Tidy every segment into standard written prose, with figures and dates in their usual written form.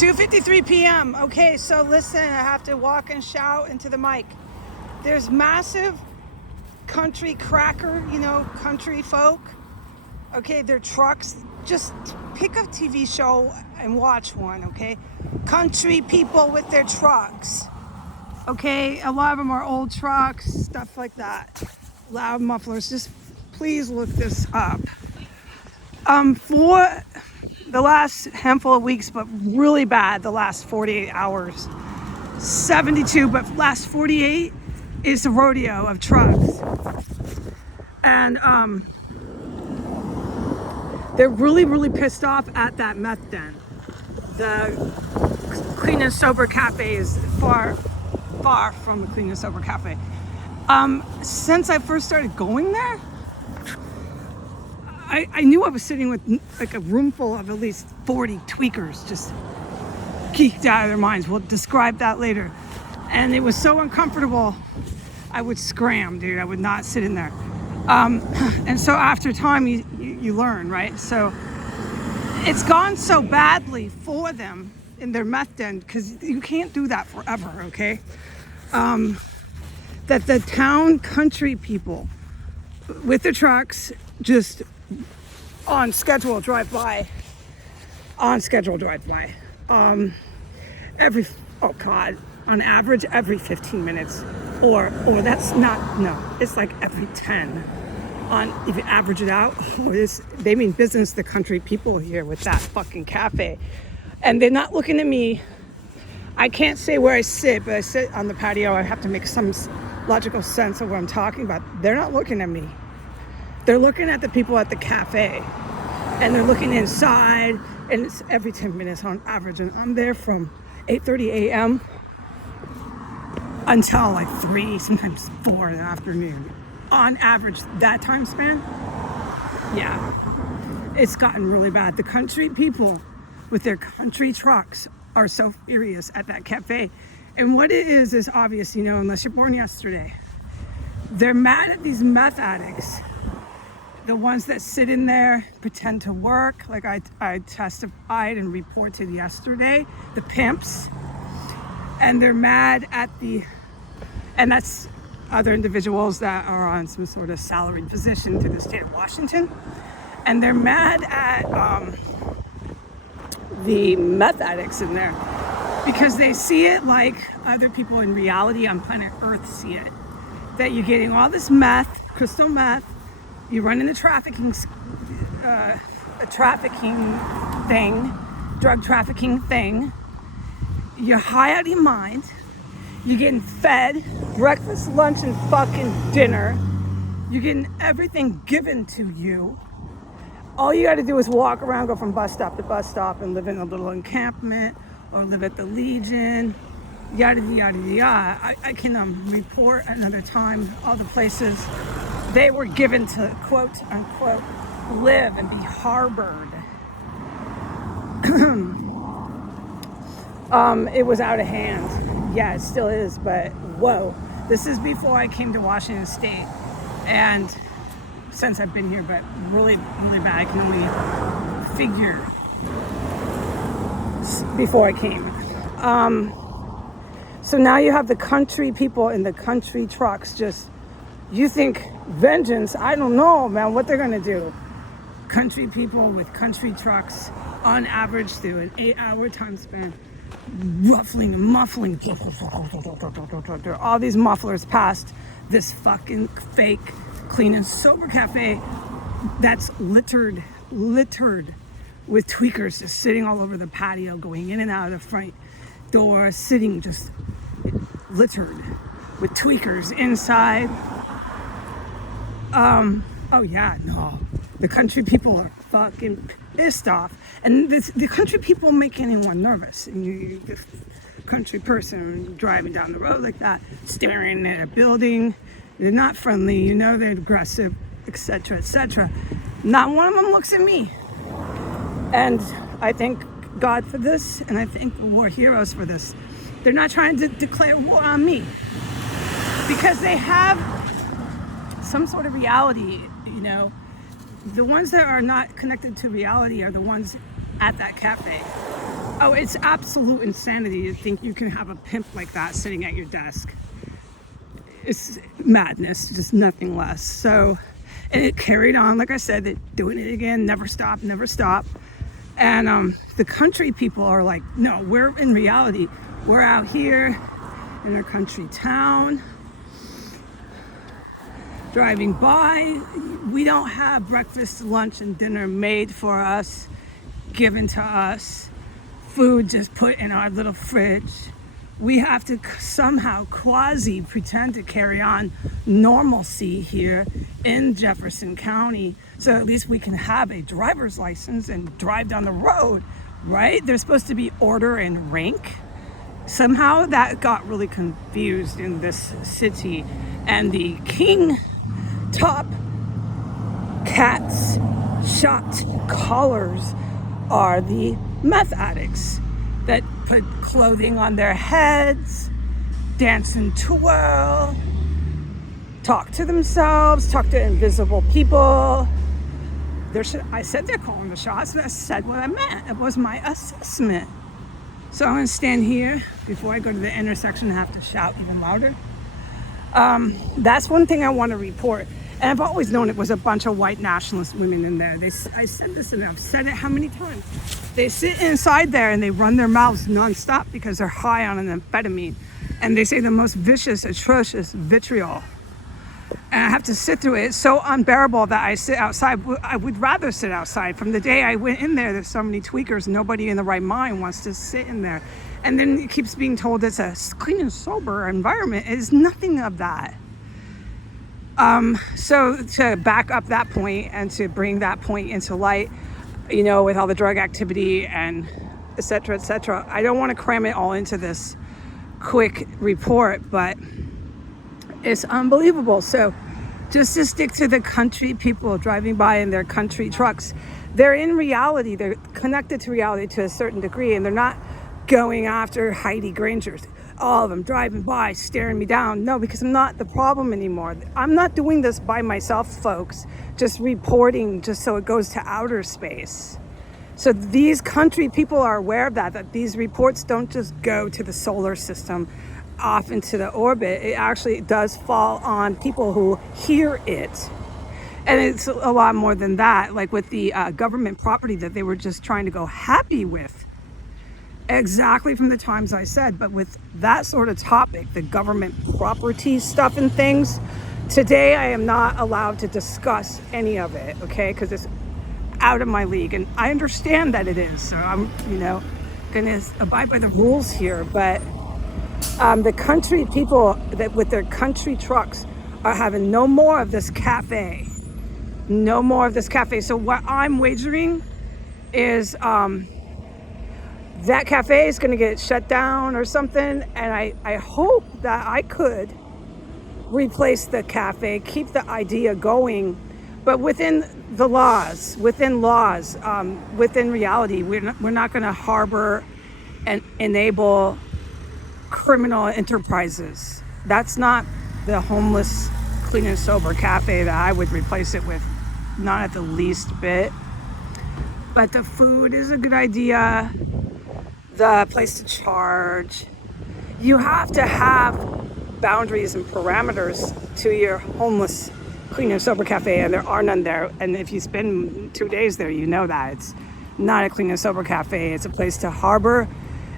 2:53 p.m. Okay, so listen, I have to walk and shout into the mic. There's massive country cracker, country folk. Okay, they're trucks. Just pick a TV show and watch one, okay? Country people with their trucks. Okay, a lot of them are old trucks, stuff like that. Loud mufflers. Just please look this up. For the last handful of weeks, but really bad the last 48 hours. 72, but last 48 is a rodeo of trucks. And they're really, really pissed off at that meth den. The Clean and Sober Cafe is far from the Clean and Sober Cafe. Since I first started going there, I knew I was sitting with like a room full of at least 40 tweakers just geeked out of their minds. We'll describe that later. And it was so uncomfortable, I would scram, dude. I would not sit in there. And so after time, you learn, right? So it's gone so badly for them in their meth den, because you can't do that forever, okay? That the town country people with the trucks just on schedule drive by. On average every 15 minutes. Or that's not, no, it's like every 10. If you average it out, they mean business, the country people here with that fucking cafe. And they're not looking at me. I can't say where I sit, but I sit on the patio. I have to make some logical sense of what I'm talking about. They're not looking at me. They're looking at the people at the cafe. And they're looking inside, and it's every 10 minutes on average. And I'm there from 8:30 a.m. until like 3, sometimes 4 in the afternoon. On average, that time span, yeah, it's gotten really bad. The country people with their country trucks are so furious at that cafe. And what it is obvious, unless you're born yesterday. They're mad at these meth addicts. The ones that sit in there, pretend to work, like I testified and reported yesterday, the pimps. And they're mad at and that's other individuals that are on some sort of salaried position through the state of Washington. And they're mad at the meth addicts in there because they see it like other people in reality on planet Earth see it. That you're getting all this meth, crystal meth, you run into trafficking drug trafficking thing. You're high out of your mind. You're getting fed breakfast, lunch, and fucking dinner. You're getting everything given to you. All you got to do is walk around, go from bus stop to bus stop, and live in a little encampment or live at the Legion. Yada yada yada. I can report another time all the places they were given to quote unquote live and be harbored. It was out of hand. Yeah, it still is, but whoa. This is before I came to Washington State, and since I've been here, but really, really bad. I can only figure before I came. So now you have the country people in the country trucks you think vengeance, I don't know, man, what they're gonna do. Country people with country trucks on average through an 8-hour time span, muffling, all these mufflers past this fucking fake Clean and Sober Cafe that's littered with tweakers just sitting all over the patio, going in and out of the front door, sitting just littered with tweakers inside. Oh yeah, no. The country people are fucking pissed off. And the country people make anyone nervous. And the country person driving down the road like that, staring at a building, they're not friendly, they're aggressive, etc., etc. Not one of them looks at me. And I thank God for this, and I thank the war heroes for this. They're not trying to declare war on me because they have some sort of reality, The ones that are not connected to reality are the ones at that cafe. Oh, it's absolute insanity to think you can have a pimp like that sitting at your desk. It's madness, just nothing less. So, and it carried on, like I said, doing it again, never stop, never stop. And the country people are like, no, we're in reality, we're out here in our country town, driving by. We don't have breakfast, lunch, and dinner made for us, given to us, food just put in our little fridge. We have to somehow quasi pretend to carry on normalcy here in Jefferson County, so at least we can have a driver's license and drive down the road, right? There's supposed to be order and rank. Somehow that got really confused in this city, and the king top cats shot collars are the meth addicts that put clothing on their heads, dance and twirl, talk to themselves, talk to invisible people. I said they're calling the shots, but I said what I meant. It was my assessment. So I'm gonna stand here before I go to the intersection and have to shout even louder. That's one thing I want to report. And I've always known it was a bunch of white nationalist women in there. I said this and I've said it how many times? They sit inside there and they run their mouths nonstop because they're high on an amphetamine. And they say the most vicious, atrocious vitriol. And I have to sit through it. It's so unbearable that I sit outside. I would rather sit outside. From the day I went in there's so many tweakers. Nobody in the right mind wants to sit in there. And then it keeps being told it's a clean and sober environment. It is nothing of that. So to back up that point and to bring that point into light, with all the drug activity and et cetera, I don't want to cram it all into this quick report, but it's unbelievable. So just to stick to the country people driving by in their country trucks, they're in reality, they're connected to reality to a certain degree, and they're not going after Heidi Grangers. All of them driving by, staring me down. No, because I'm not the problem anymore. I'm not doing this by myself, folks, just reporting just so it goes to outer space. So these country people are aware of that these reports don't just go to the solar system off into the orbit. It actually does fall on people who hear it. And it's a lot more than that, like with the government property that they were just trying to go happy with. Exactly from the times I said, but with that sort of topic, the government property stuff and things, today I am not allowed to discuss any of it, okay? Because it's out of my league, and I understand that it is. So I'm, gonna abide by the rules here. But the country people that with their country trucks are having no more of this cafe. No more of this cafe. So what I'm wagering is that cafe is going to get shut down or something, and I hope that I could replace the cafe, keep the idea going, but within reality. We're not going to harbor and enable criminal enterprises. That's not the homeless, clean and sober cafe that I would replace it with, not at the least bit. But the food is a good idea. The place to charge. You have to have boundaries and parameters to your homeless, clean and sober cafe, and there are none there. And if you spend 2 days there, you know that it's not a clean and sober cafe. It's a place to harbor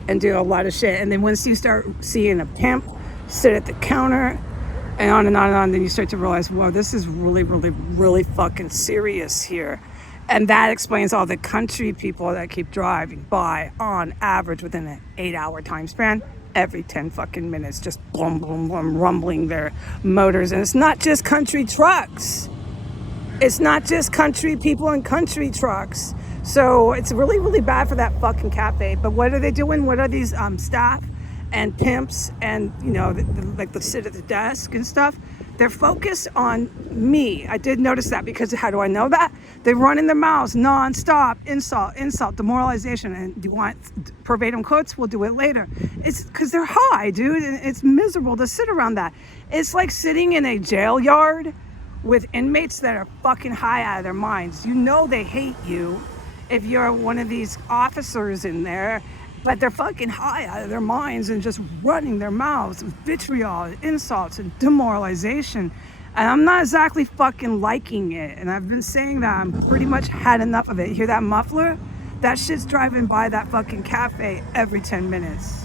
and do a lot of shit. And then once you start seeing a pimp sit at the counter and on and on and on, then you start to realize, whoa, this is really, really, really fucking serious here. And that explains all the country people that keep driving by on average within an 8-hour time span, every 10 fucking minutes, just blum, blum, blum, rumbling their motors. And it's not just country trucks. It's not just country people and country trucks. So it's really, really bad for that fucking cafe. But what are they doing? What are these staff and pimps and, like the sit at the desk and stuff? They're focused on me. I did notice that, because how do I know that? They run in their mouths nonstop, insult, demoralization. And do you want verbatim quotes? We'll do it later. It's because they're high, dude. And it's miserable to sit around that. It's like sitting in a jail yard with inmates that are fucking high out of their minds. They hate you if you're one of these officers in there, But they're fucking high out of their minds and just running their mouths with vitriol and insults and demoralization. And I'm not exactly fucking liking it. And I've been saying that I'm pretty much had enough of it. You hear that muffler? That shit's driving by that fucking cafe every 10 minutes.